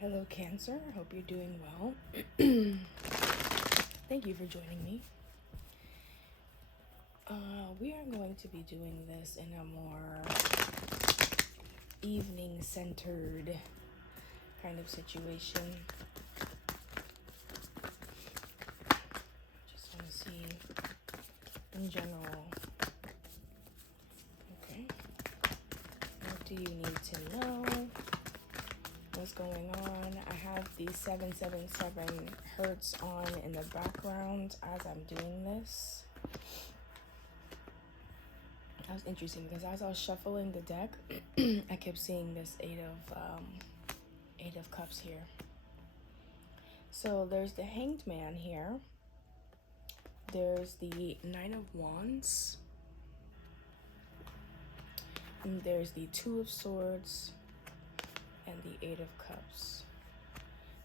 Hello, Cancer. I hope you're doing well. Thank you for joining me. We are going to be doing this in a more evening-centered kind of situation. Just want to see in general. Okay. What do you need to know? What's going on? I have the 777 hertz on in the background as I'm doing this. That was interesting because as I was shuffling the deck, I kept seeing this eight of cups here. So there's the Hanged Man here. There's the 9 of Wands. And there's the 2 of Swords and the 8 of Cups.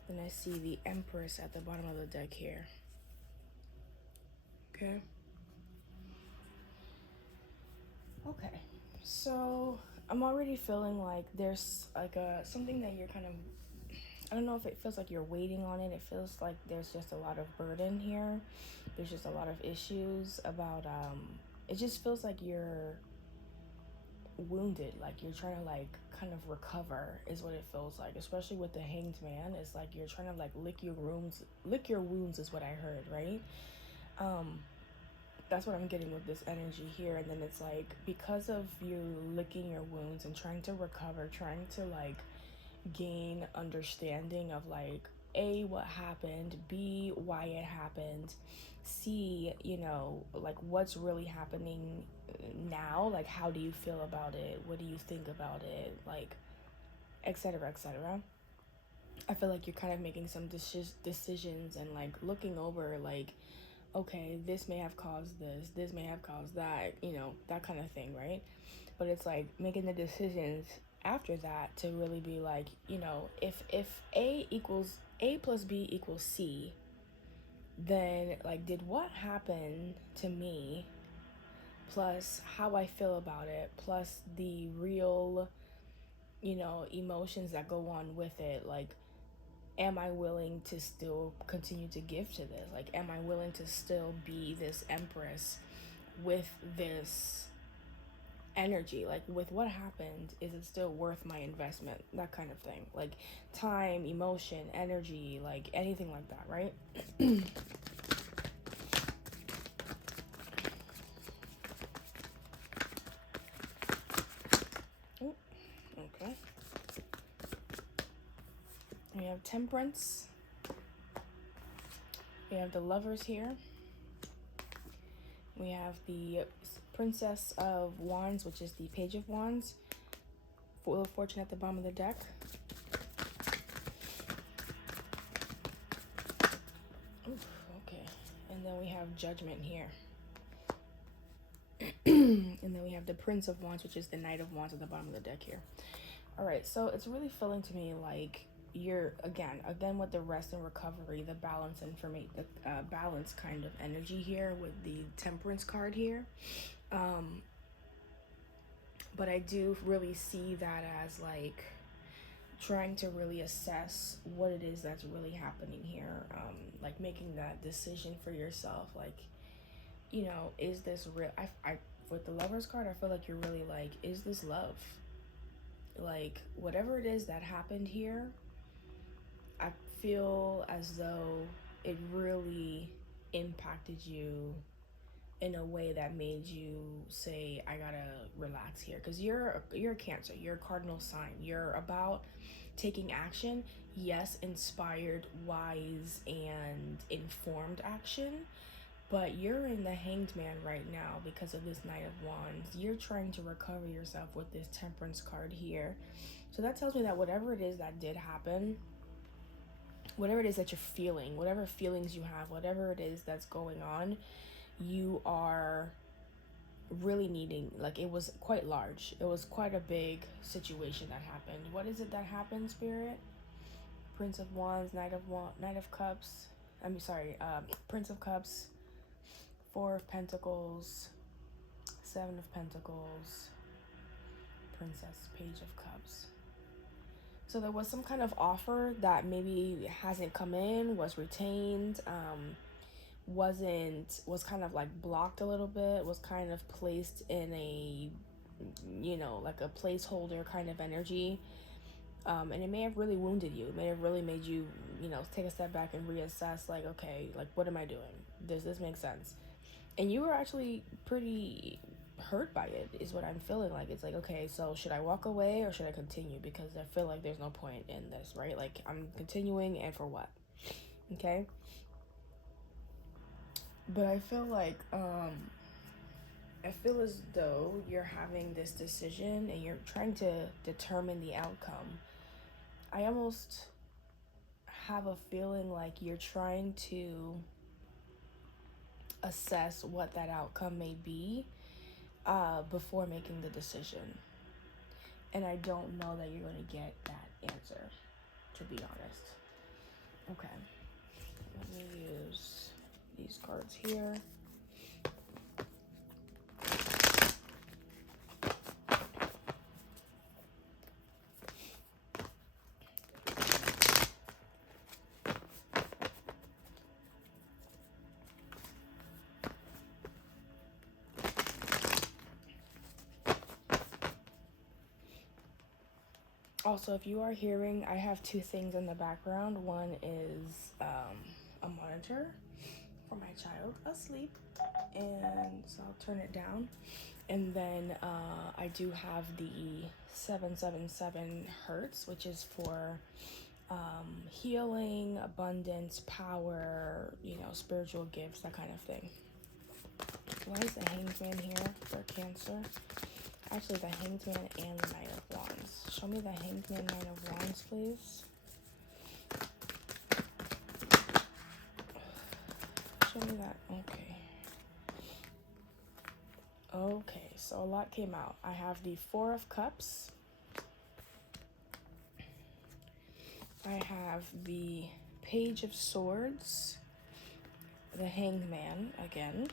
Then I see the Empress at the bottom of the deck here. Okay. Okay. So I'm already feeling like there's like something that you're kind of, I don't know if it feels like you're waiting on it. It feels like there's just a lot of burden here. There's just a lot of issues about, it just feels like you're wounded, like you're trying to like kind of recover is what it feels like, especially with the Hanged Man. It's like you're trying to like lick your wounds is what I heard, right? That's what I'm getting with this energy here. And then it's like, because of you licking your wounds and trying to recover, trying to like gain understanding of like A, what happened, B, why it happened, C, you know, like what's really happening now, like how do you feel about it, what do you think about it, like etc etc. I feel like you're kind of making some decisions and like looking over like, okay, this may have caused this may have caused that, you know, that kind of thing, right? But it's like making the decisions after that to really be like, you know, if A plus B equals C, then like, did what happened to me plus how I feel about it plus the real, you know, emotions that go on with it, like, am I willing to still continue to give to this? Like, am I willing to still be this Empress with this energy? Like, with what happened, is it still worth my investment? That kind of thing. Like, time, emotion, energy, like anything like that, right? Ooh, okay. We have Temperance. We have the Lovers here. We have the Princess of Wands, which is the Page of Wands. Wheel of Fortune at the bottom of the deck. Oof, okay. And then we have Judgment here. And then we have the Prince of Wands, which is the Knight of Wands at the bottom of the deck here. All right, so it's really feeling to me like you're again with the rest and recovery, the balance and the balance kind of energy here with the Temperance card here. But I do really see that as like trying to really assess what it is that's really happening here, like making that decision for yourself, like, you know, is this real? I with the Lovers card, I feel like you're really like, is this love? Like, whatever it is that happened here, I feel as though it really impacted you in a way that made you say, I gotta relax here. Because you're a Cancer, you're a cardinal sign, you're about taking action. Yes, inspired, wise, and informed action, but you're in the Hanged Man right now because of this Knight of Wands. You're trying to recover yourself with this Temperance card here. So that tells me that whatever it is that did happen, whatever it is that you're feeling, whatever feelings you have, whatever it is that's going on, you are really needing, like, it was quite large. It was quite a big situation that happened. What is it that happened, Spirit? Prince of Wands, Knight of Cups. Prince of Cups, 4 of Pentacles, 7 of Pentacles, Princess, Page of Cups. So there was some kind of offer that maybe hasn't come in, was retained, was kind of like blocked a little bit, was kind of placed in a, you know, like a placeholder kind of energy. And it may have really wounded you. It may have really made you, you know, take a step back and reassess, like, okay, like, what am I doing? Does this make sense? And you were actually pretty hurt by it, is what I'm feeling like. It's like, okay, so should I walk away or should I continue? Because I feel like there's no point in this, right? Like, I'm continuing, and for what? Okay? But I feel like, I feel as though you're having this decision and you're trying to determine the outcome. I almost have a feeling like you're trying to assess what that outcome may be before making the decision. And I don't know that you're going to get that answer, to be honest. Okay. Let me use these cards here. Also, if you are hearing, I have two things in the background. One is a monitor for my child asleep, and so I'll turn it down. And then I do have the 777 hertz, which is for healing, abundance, power, you know, spiritual gifts, that kind of thing. Why is the Hanged Man here for Cancer? Actually, the Hanged Man and the Knight of Wands. Show me the Hanged Man, Knight of Wands, please. Show me that. Okay. Okay, so a lot came out. I have the Four of Cups. I have the Page of Swords. The Hanged Man, again.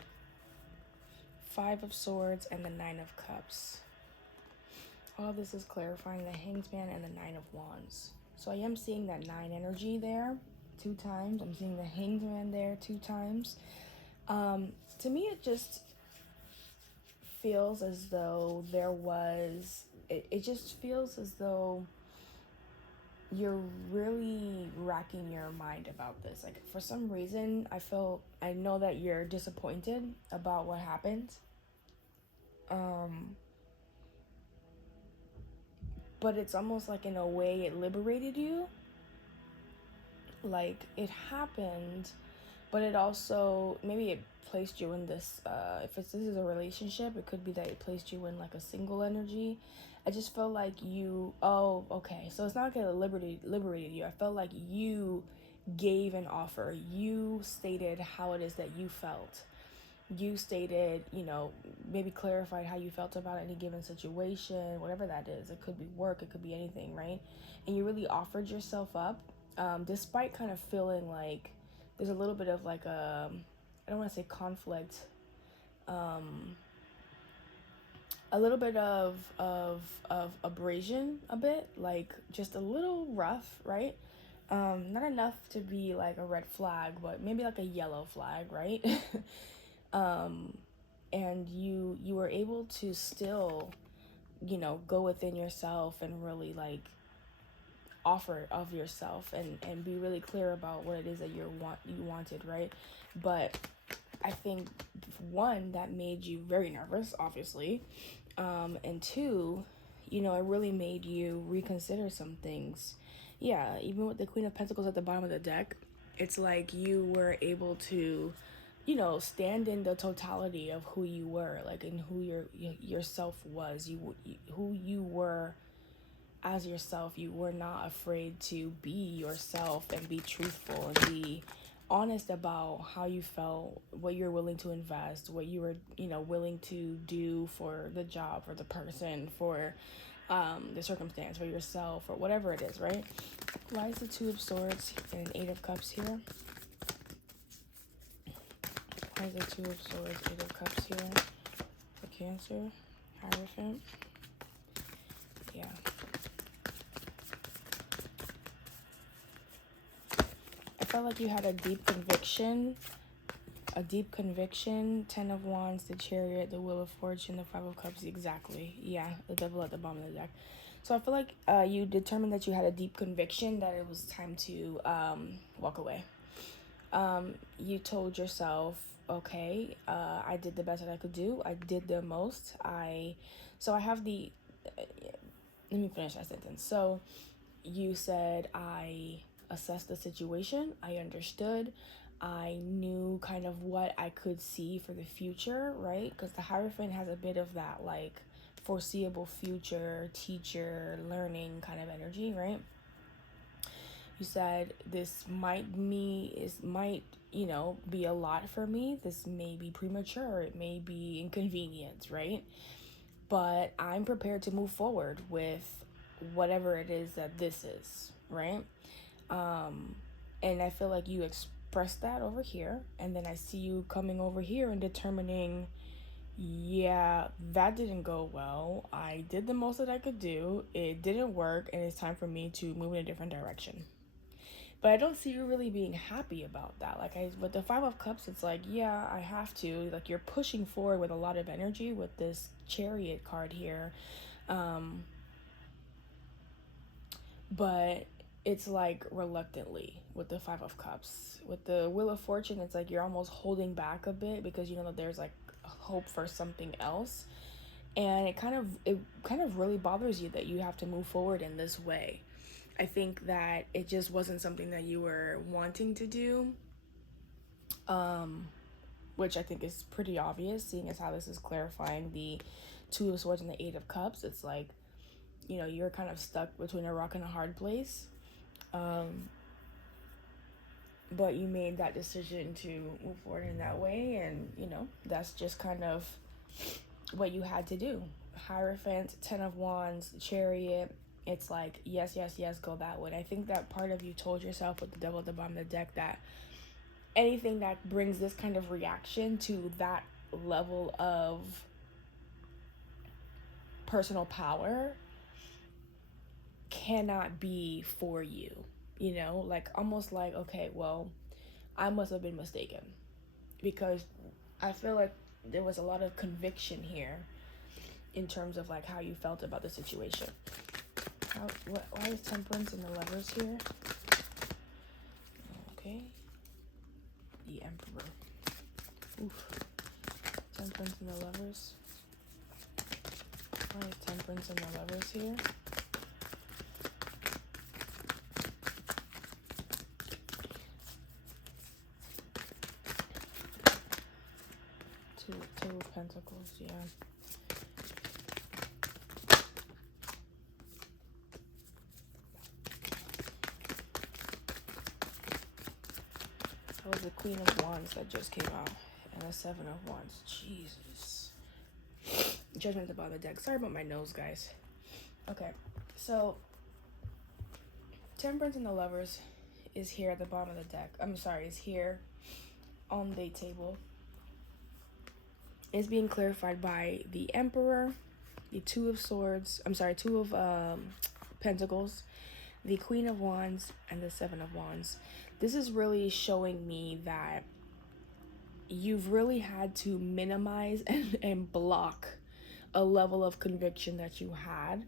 Five of Swords and the Nine of Cups. All this is clarifying the Hanged Man and the Nine of Wands. So I am seeing that 9 energy there 2 times. I'm seeing the Hanged Man there 2 times. To me, it just feels as though there was... It just feels as though you're really racking your mind about this. Like, for some reason, I know that you're disappointed about what happened. But it's almost like, in a way, it liberated you. Like, it happened, but it also, maybe it placed you in this, if this is a relationship, it could be that it placed you in like a single energy. I just felt like okay, so it's not like it liberated you. I felt like you gave an offer. You stated how it is that you felt. You stated, you know, maybe clarified how you felt about any given situation, whatever that is. It could be work, it could be anything, right? And you really offered yourself up, despite kind of feeling like there's a little bit of like I don't want to say conflict, a little bit of abrasion, a bit, like just a little rough, right? Not enough to be like a red flag, but maybe like a yellow flag, right? And you were able to still, you know, go within yourself and really like offer of yourself and be really clear about what it is that you wanted, right? But I think, one, that made you very nervous, obviously, and two, you know, it really made you reconsider some things. Yeah, even with the Queen of Pentacles at the bottom of the deck, it's like you were able to, you know, stand in the totality of who you were, like, and who yourself was. Who you were as yourself. You were not afraid to be yourself and be truthful and be honest about how you felt, what you're willing to invest, what you were, you know, willing to do for the job, for the person, for the circumstance, for yourself, or whatever it is, right? Why is the Two of Swords and 8 of Cups here? Why is the Two of Swords, 8 of Cups here for Cancer? Hierophant. Yeah. felt like you had a deep conviction. A deep conviction. 10 of Wands, the Chariot, the Wheel of Fortune, the 5 of Cups. Exactly. Yeah, the Devil at the bottom of the deck. So I feel like you determined that you had a deep conviction that it was time to walk away. You told yourself, okay, I did the best that I could do. I did the most. So I have the, let me finish that sentence. So you said, I assessed the situation. I understood. I knew kind of what I could see for the future, right? Because the Hierophant has a bit of that like foreseeable future, teacher, learning kind of energy, right? You said this might, you know, be a lot for me. This may be premature. It may be inconvenient, right? But I'm prepared to move forward with whatever it is that this is, right? And I feel like you expressed that over here, and then I see you coming over here and determining, yeah, that didn't go well. I did the most that I could do. It didn't work, and it's time for me to move in a different direction. But I don't see you really being happy about that. Like, with the 5 of Cups, it's like, yeah, I have to. Like, you're pushing forward with a lot of energy with this Chariot card here. But it's like reluctantly with the 5 of Cups. With the Wheel of Fortune, it's like you're almost holding back a bit because you know that there's like hope for something else. And it kind of really bothers you that you have to move forward in this way. I think that it just wasn't something that you were wanting to do, which I think is pretty obvious, seeing as how this is clarifying the 2 of Swords and the 8 of Cups. It's like, you know, you're kind of stuck between a rock and a hard place. But you made that decision to move forward in that way, and, you know, that's just kind of what you had to do. Hierophant, 10 of Wands, Chariot. It's like, yes, yes, yes, go that way. I think that part of you told yourself with the Devil at the bottom of the deck that anything that brings this kind of reaction to that level of personal power cannot be for you. You know, like almost like, okay, well, I must have been mistaken, because I feel like there was a lot of conviction here in terms of like how you felt about the situation. Why is Temperance and the Lovers here? Okay. The Emperor. Oof. Temperance and the Lovers. Why is Temperance and the Lovers here? Two of Pentacles, yeah. That was the Queen of Wands that just came out. And the 7 of Wands. Jesus. Judgment at the bottom of the deck. Sorry about my nose, guys. Okay, so Temperance and the Lovers is here at the bottom of the deck. I'm sorry, is here on the table. It's being clarified by the Emperor, the 2 of Swords, 2 of Pentacles, the Queen of Wands, and the 7 of Wands. This is really showing me that you've really had to minimize and block a level of conviction that you had,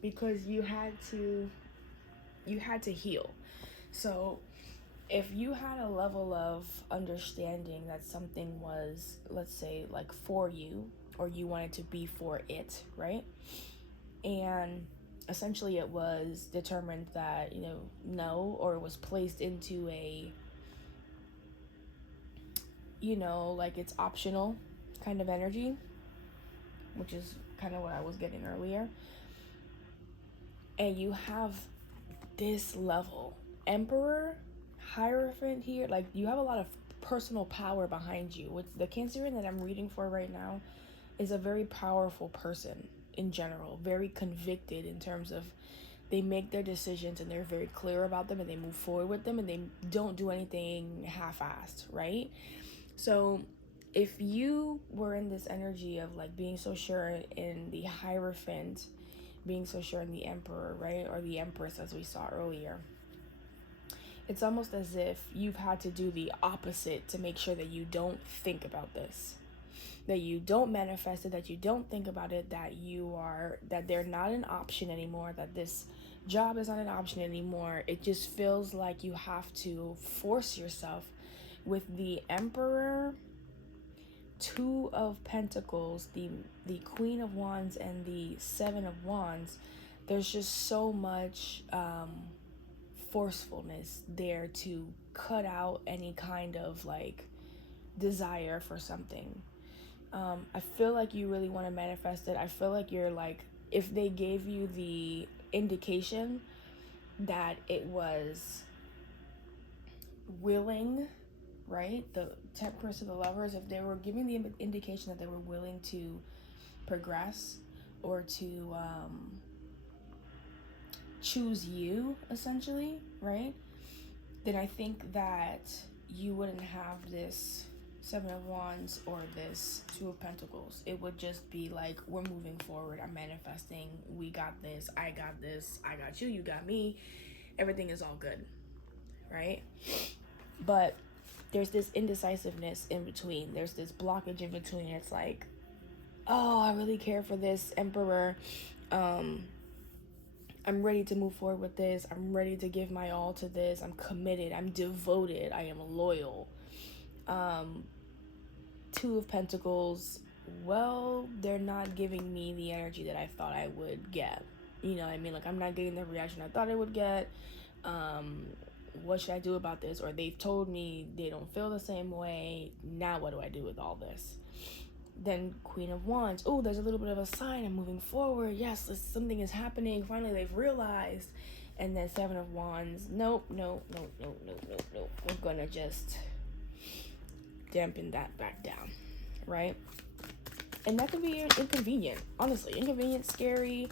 because you had to heal. So if you had a level of understanding that something was, let's say, like for you, or you wanted to be for it, right? And essentially it was determined that, you know, no, or it was placed into a, you know, like it's optional kind of energy, which is kind of what I was getting earlier. And you have this level, Emperor, Hierophant here, like you have a lot of personal power behind you. With the Cancerian that I'm reading for right now is a very powerful person in general, very convicted in terms of they make their decisions and they're very clear about them and they move forward with them and they don't do anything half-assed, right? So if you were in this energy of like being so sure in the Hierophant, being so sure in the Emperor, right, or the Empress as we saw earlier, It's almost as if you've had to do the opposite to make sure that you don't think about this, that you don't manifest it, that you don't think about it, that they're not an option anymore, that this job is not an option anymore. It just feels like you have to force yourself. With the Emperor, Two of Pentacles, the Queen of Wands, and the Seven of Wands, there's just so much forcefulness there to cut out any kind of like desire for something. I feel like you really want to manifest it. I feel like you're like, if they gave you the indication that it was willing, right? The Temperance of the Lovers, if they were giving the indication that they were willing to progress or to choose you, essentially, right? Then I think that you wouldn't have this Seven of Wands or this Two of Pentacles. It would just be like, we're moving forward. I'm manifesting. We got this. I got this. I got you. You got me. Everything is all good, right? But there's this indecisiveness in between. There's this blockage in between. It's like, oh, I really care for this Emperor. I'm ready to move forward with this. I'm ready to give my all to this. I'm committed. I'm devoted. I am loyal. Two of Pentacles, well, they're not giving me the energy that I thought I would get. You know what I mean? Like, I'm not getting the reaction I thought I would get. What should I do about this? Or they've told me they don't feel the same way. Now what do I do with all this? Then Queen of Wands. Oh, there's a little bit of a sign. I'm moving forward. Yes, something is happening. Finally, they've realized. And then Seven of Wands. Nope. We're gonna just dampen that back down, right? And that can be inconvenient. Honestly, inconvenient, scary,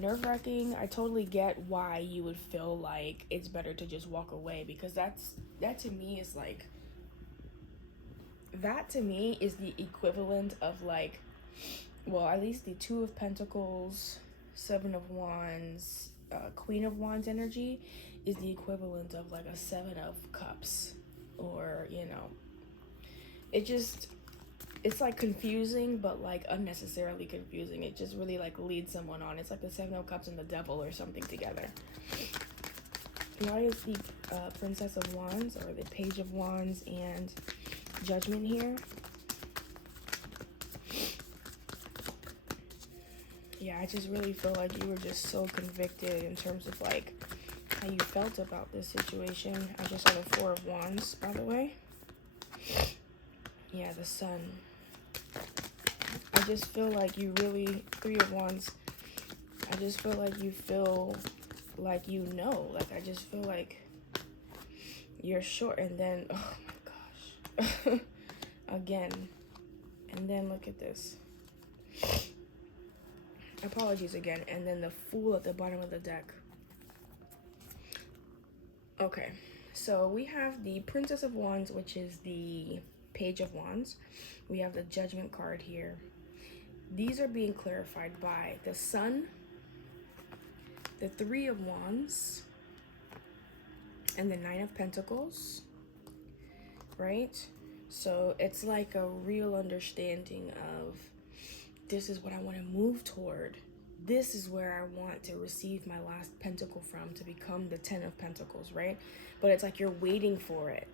nerve-wracking. I totally get why you would feel like it's better to just walk away, because that to me is like, that to me is the equivalent of like, well, at least the Two of Pentacles, Seven of Wands, Queen of Wands energy is the equivalent of like a Seven of Cups, or, you know, it's like confusing, but like unnecessarily confusing. It just really like leads someone on. It's like the Seven of Cups and the Devil or something together. Why is the Princess of Wands or the Page of Wands and Judgment here? Yeah, I just really feel like you were just so convicted in terms of like how you felt about this situation. I just saw the Four of Wands, by the way. Yeah, the Sun. I just feel like you really, Three of Wands, I just feel like you feel like, you know, like I just feel like you're short. And then, oh my gosh, again, and then look at this. Apologies again. And then the Fool at the bottom of the deck. Okay, so we have the Princess of Wands, which is the Page of Wands. We have the Judgment card here. These are being clarified by the Sun, the Three of Wands, and the Nine of Pentacles, right? So it's like a real understanding of, this is what I want to move toward. This is where I want to receive my last pentacle from, to become the Ten of Pentacles, right? But it's like you're waiting for it.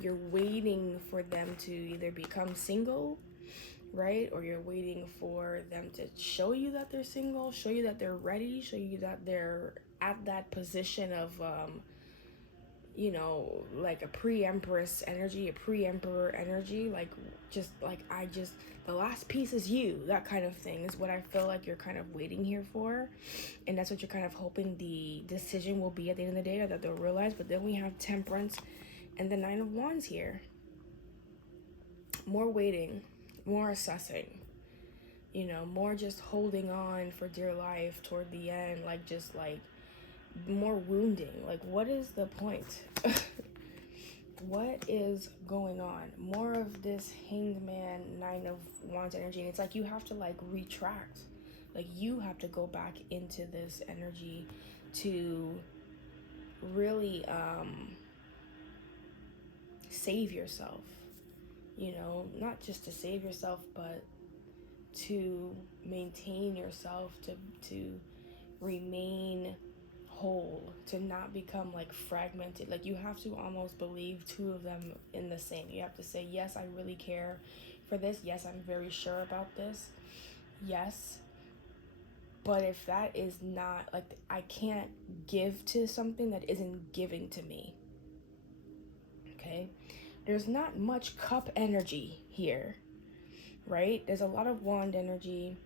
You're waiting for them to either become single, right? Or you're waiting for them to show you that they're single, show you that they're ready, show you that they're at that position of, you know, like a pre-empress energy, a pre-emperor energy, like just like, the last piece is you, that kind of thing is what I feel like you're kind of waiting here for. And that's what you're kind of hoping the decision will be at the end of the day, or that they'll realize. But then we have Temperance and the Nine of Wands here. More waiting, more assessing, you know, more just holding on for dear life toward the end, like just like more wounding. Like, what is the point? What is going on? More of this Hanged Man, Nine of Wands energy. And it's like you have to like retract. Like you have to go back into this energy to really save yourself, you know, not just to save yourself, but to maintain yourself, to remain whole, to not become like fragmented. Like, you have to almost believe two of them in the same. You have to say, yes, I really care for this. Yes, I'm very sure about this. Yes. But if that is not, like, I can't give to something that isn't giving to me. Okay? There's not much cup energy here, right? There's a lot of wand energy,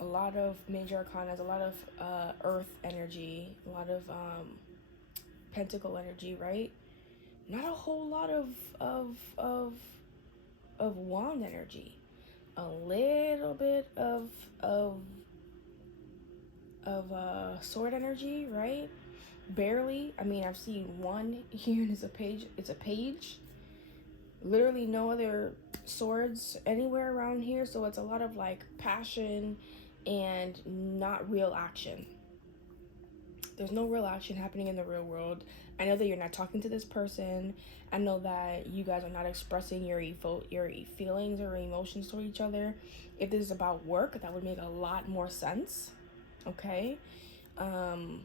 a lot of major arcanas, a lot of earth energy, a lot of pentacle energy, right? Not a whole lot of wand energy. A little bit of sword energy, right? Barely. I mean, I've seen one here, and it's a page. Literally no other swords anywhere around here, so it's a lot of like passion and not real action. There's no real action happening in the real world. I know that you're not talking to this person. I know that you guys are not expressing your feelings or emotions toward each other. If this is about work, that would make a lot more sense. Okay? I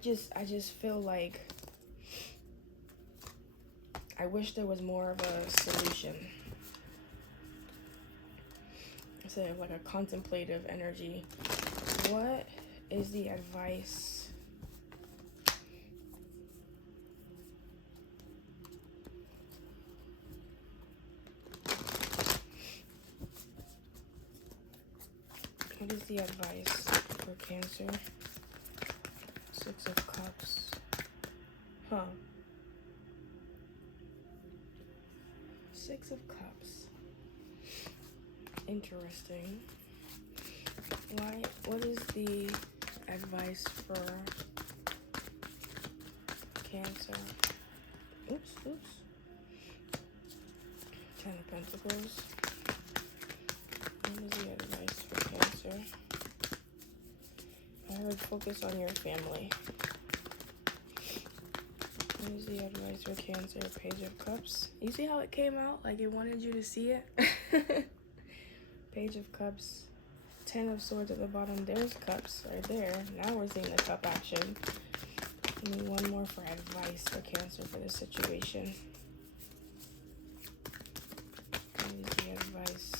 just feel like I wish there was more of a solution. Instead of like a contemplative energy. What is the advice? What is the advice for Cancer? Six of Cups. Huh. Six of Cups. Interesting. What is the advice for Cancer? Oops. Ten of Pentacles. What is the advice for Cancer? I heard focus on your family. What is the advice for Cancer? Page of Cups. You see how it came out? Like it wanted you to see it? Page of Cups. Ten of Swords at the bottom. There's cups right there. Now we're seeing the cup action. Give me one more for advice for Cancer for this situation. What is the advice?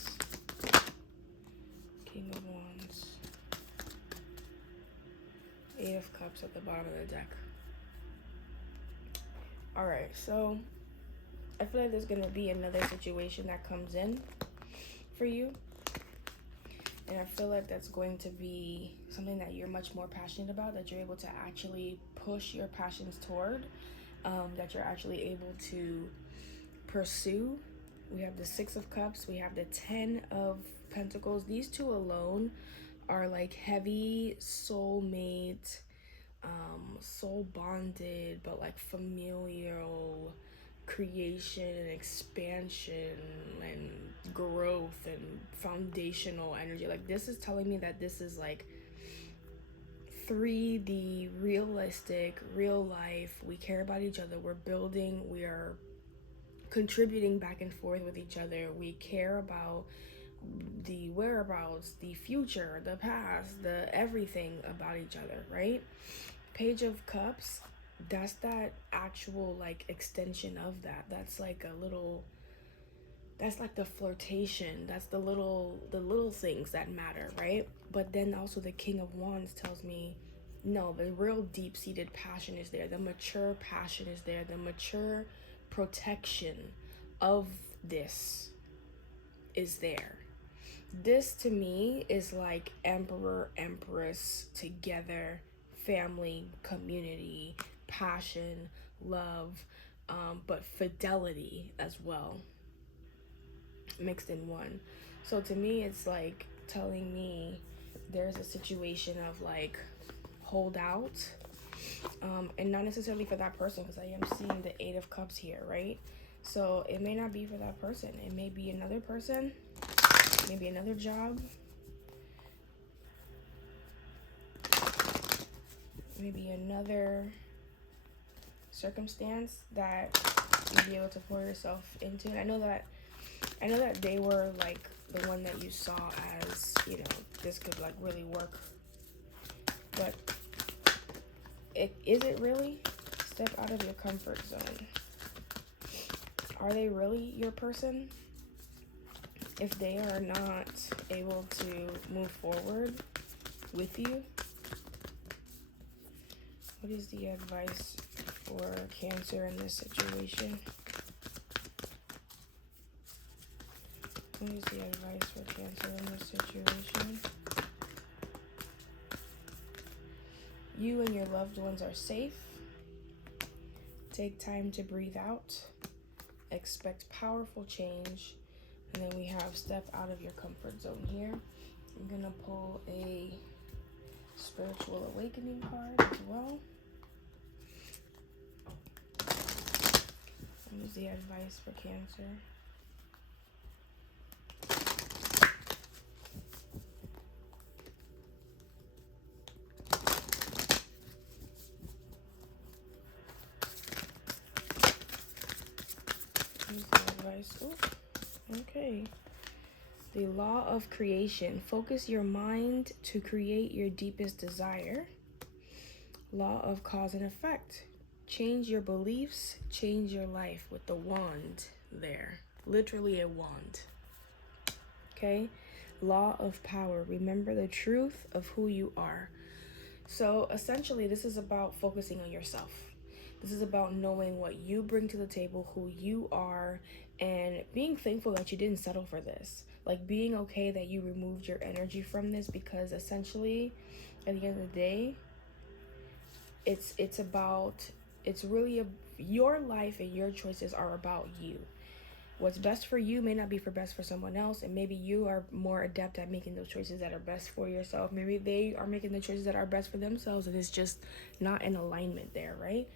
King of Wands. Eight of Cups at the bottom of the deck. Alright, so I feel like there's going to be another situation that comes in for you. And I feel like that's going to be something that you're much more passionate about, that you're able to actually push your passions toward, that you're actually able to pursue. We have the Six of Cups. We have the Ten of Pentacles. These two alone are like heavy soulmate, soul bonded, but like familial creation and expansion and growth and foundational energy. Like this is telling me that this is like 3D, realistic, real life. We care about each other. We're building. We are contributing back and forth with each other. We care about the whereabouts, the future, the past, the everything about each other, right? Page of Cups, that's that actual like extension of that. That's like a little, that's like the flirtation. That's the little things that matter, right? But then also the King of Wands tells me, no, the real deep-seated passion is there. The mature passion is there. The mature protection of this is there. This to me is like Emperor, Empress together, family, community, passion, love, but fidelity as well, mixed in one. So to me, it's like telling me there's a situation of like hold out, and not necessarily for that person, because I am seeing the Eight of Cups here, right? So it may not be for that person. It may be another person, maybe another job. maybe another circumstance that you'll be able to pour yourself into. And I know that they were like the one that you saw as, you know, this could like really work. But is it really? Step out of your comfort zone. Are they really your person? If they are not able to move forward with you, what is the advice for Cancer in this situation? What is the advice for Cancer in this situation? You and your loved ones are safe. Take time to breathe out. Expect powerful change. And then we have step out of your comfort zone here. I'm going to pull a spiritual awakening card as well. What is the advice for Cancer? What is the advice? Ooh, okay. The law of creation. Focus your mind to create your deepest desire. Law of cause and effect. Change your beliefs, change your life, with the wand there. Literally a wand. Okay? Law of power. Remember the truth of who you are. So essentially, this is about focusing on yourself. This is about knowing what you bring to the table, who you are, and being thankful that you didn't settle for this. Like being okay that you removed your energy from this, because essentially, at the end of the day, it's really your life and your choices are about you. What's best for you may not be best for someone else, and maybe you are more adept at making those choices that are best for yourself. Maybe they are making the choices that are best for themselves, and it's just not in alignment there, right?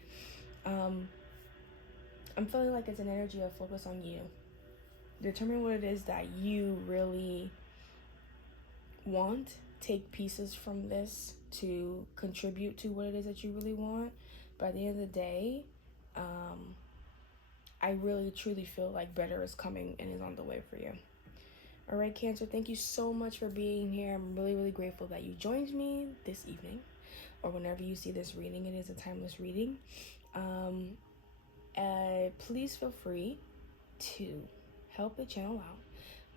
I'm feeling like it's an energy of focus on you. Determine what it is that you really want. Take pieces from this to contribute to what it is that you really want. But at the end of the day, I really truly feel like better is coming and is on the way for you. All right, Cancer, thank you so much for being here. I'm really, really grateful that you joined me this evening, or whenever you see this reading. It is a timeless reading. Please feel free to help the channel out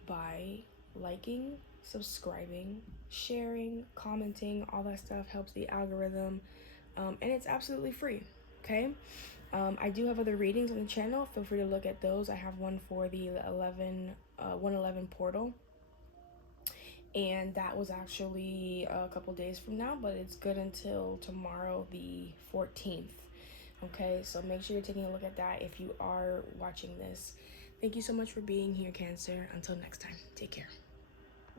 by liking, subscribing, sharing, commenting. All that stuff helps the algorithm, and it's absolutely free. Okay. I do have other readings on the channel. Feel free to look at those. I have one for the 111 portal, and that was actually a couple days from now, but it's good until tomorrow, the 14th. Okay, so make sure you're taking a look at that if you are watching this. Thank you so much for being here, Cancer. Until next time, take care.